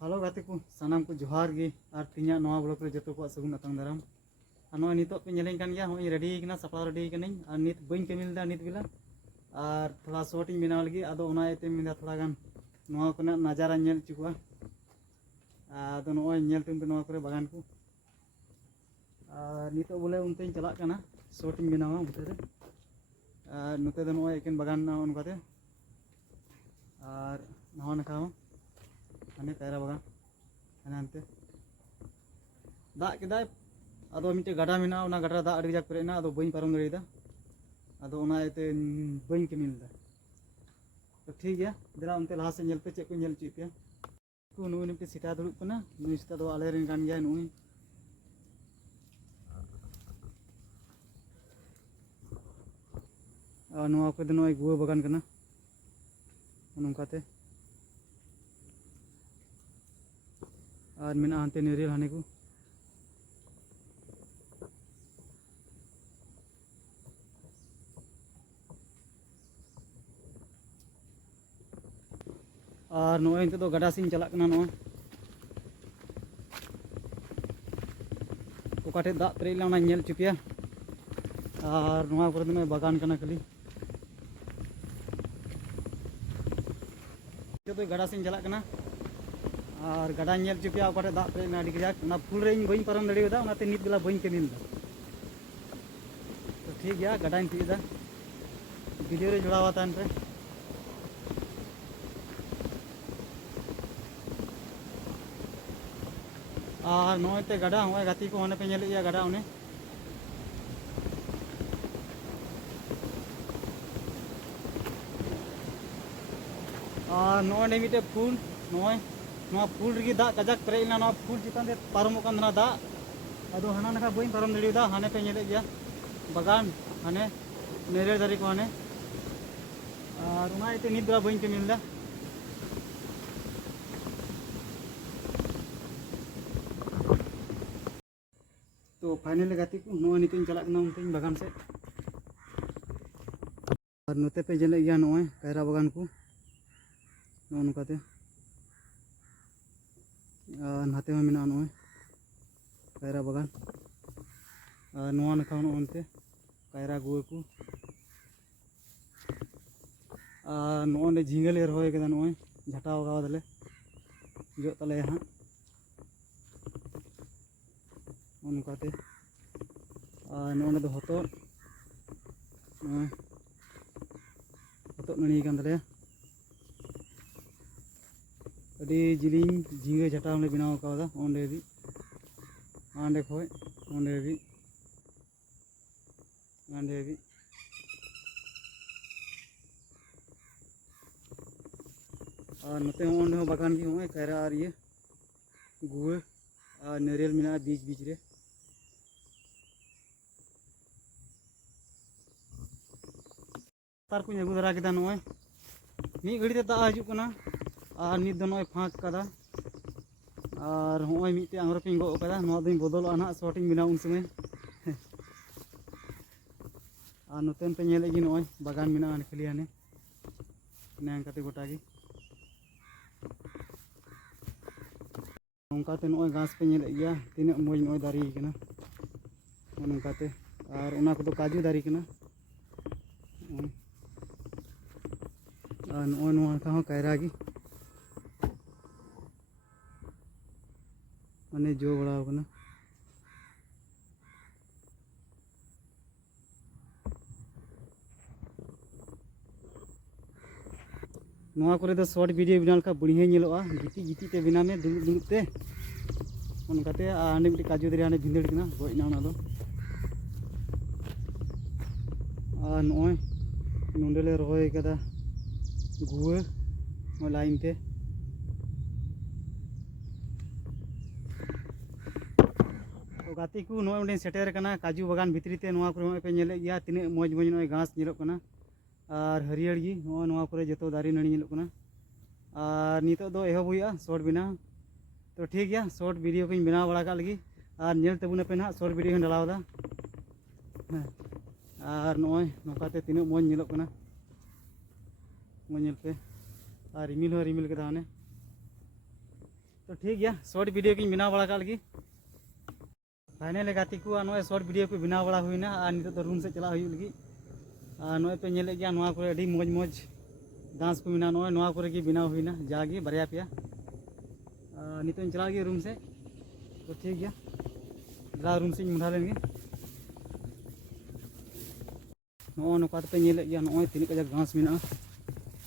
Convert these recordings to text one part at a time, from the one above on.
Hello गाते को सानाम को जोहार गे और तीना नवा ब्लॉग रे जतो को सगुन अतंग दाराम और नवा नितो पे नेलें कान गया होई रेडी कना सपा रेडी कनिन और नित बइन कमिल दा नित बेला और थोड़ा शॉट इन बनाव लगी आदो ओना एते मिंदा थोड़ा गान नवा कोना नजारा नेल चुकुआ आदो नोय नेल तुम नवा करे बागान को और नितो बोले उनते चला कना शॉट इन बनावा उते रे और नोते दो नोय एकेन बागान ना उनकाते और नवा नखाओ अने कायरा बागान हानते दाग केदाय आदो मिटे गाडा मेना ओना गाडा दाग अडी जाक पेरेना आदो बइन पारम दरेदा आदो ओना एते बइन केमिलदा तो ठीक गया देला उनते लहा से नेल पे चेक को नेल ची पे को नुई निते सिटा दुड़ुब कना नुई सिटा दो आले रेन कान गया नुई आ नोआ को दनो गुवा बागान कना नोंकाते और मेना हानते नेरियल हाने को और नोय इंते तो गडा सिंह चला कना नोय ओकाटे दाग पेरेला ओना नेल चुपिया और नोआ करे दनो बागान कना खाली तो गडा सिंह चला कना और गाडा नेल चुपिया ओकाटे दाग पेरेना अडी गजाक ना फुल रे बइन पारम दड़ेदा ओनाते नित बेला बइन केमिलदा तो ठीक गया गाडाइन तीदा वीडियो रे जोड़ावा तान पे और नोते गाडा होय गाती को होने पे नेल या गाडा ओने और नोने मिटे फुल नोय नोआ फुल रगी दा कजाक पेरेना नोआ फुल चितान दे पारमो कान दा अदो हाना नखा बइन पारम दड़ेदा हाने पे नेल गया बागान हाने नेरे दारी को हाने और ओना इते नित बेला बइन केमिलदा तो फाइनली गाती को नोआ नितिन चला कना उनतिन बागान से और नोते पे जेले गया नोय कायरा बागान को नो नुकाते नाते में मेना नोय कायरा बागान और नोआ नखा नोनते कायरा गुआ को और नोने झिंगल रोय कदा नोय झटाव गावा दले जो तले हां उनकाते और नोने दो हतो नणी कान दले अडी जिलिंग झिंगे झटाव ले बनाव कादा ओंडे भी आंडे खोय ओंडे भी आंडे भी और नते ओंडे बागान की होय कायरा और ये गुए और नारियल मेना बीच बीच रे तार को अगू दरा केदा नोय मी घड़ी ते दाग हजु कना और नित दो नोय फाँक कदा और होय मिटे आंग्रपिंग गो कदा नोआ दिन बदलो ना शॉटिंग बिना उन समय और नोतेन पे नेल गी नोय बागान मेना खाली हाने नें काते गोटा गी उनकाते नोय घास पे नेल गया तिना मोज नोय दारी कना उनकाते और उना को काजू दारी कना और नोय नोआ का कायरा गी माने जो बड़ा कना नोआ करे दो शॉर्ट वीडियो बनाल का बढ़िया नेलोआ गिटी गिटी ते बिना में दुलुब दुलुब ते उनकाते आने मिटे काजू दरे आने भिंदड़ कना गोइना ओना दो और नोय नोंडेले रोय कदा गुआ मो लाइन ते तो गाती को नोय उंडे सेटेर कना काजू बागान भितरी ते नोआ करे पे नेले गया तिने मोज मोज नोय घास नेलो कना और हरियर गी नोआ करे जतो दारी नणी नेलो कना और नितो दो एहब हुआ शॉर्ट बिना तो ठीक गया शॉर्ट वीडियो को बनाव बड़ा का लगी और नेल तबुना पे ना शॉर्ट वीडियो डालावदा और नोय नोकाते तिना मोज नेलो कना मोज नेल पे और रिमिल हो रिमिल कदा हाने तो ठीक गया शॉर्ट वीडियो की बनाव बड़ा लगी फाइनल गाती को नॉय शॉर्ट वीडियो को बनाव बड़ा हुईना और नितो तो रूम से चला हुई लगी नॉय पे नेले गया नोआ को अड़ी मौज मौज डांस को मिना नॉय नोआ को की बनाव हुईना जागी बरिया पे नितो चला गई रूम से तो ठीक गया ला रूम से मुढ़ा लेंगे नॉ नोका पे नेले गया नॉय तीन कजा घास मिना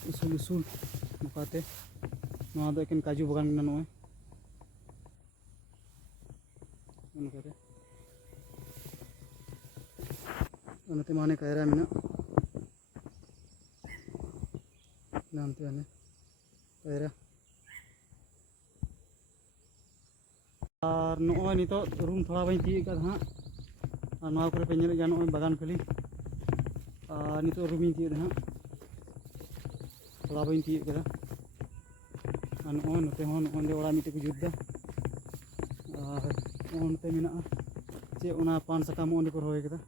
उसूल उसूल नोकाते नोआ दो एकेन काजू बगान मिना नॉय नोते माने कायरा मिना नामते आने कायरा और नॉय नितो रूम थोड़ा बई तीक का हां और नोआ करे पे नेले गया नॉय बागान खाली और नितो रूम तीक हां थोड़ा बई तीक का और नॉय नोते हों ओंदे ओड़ा मिटे को जुद्दा और ओनते मिना चे ओना पान सकाम ओंदे को रोय कदा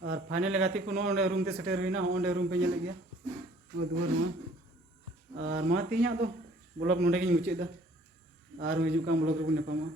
और फाइनल गाती को ओंडे रूम ते सेटर हुईना ओंडे रूम पे नेले गया ओ दुआर मा और मा तीना दो ब्लॉग नोडे गिन मुचादा और हिजू का ब्लॉग रे नेपामा।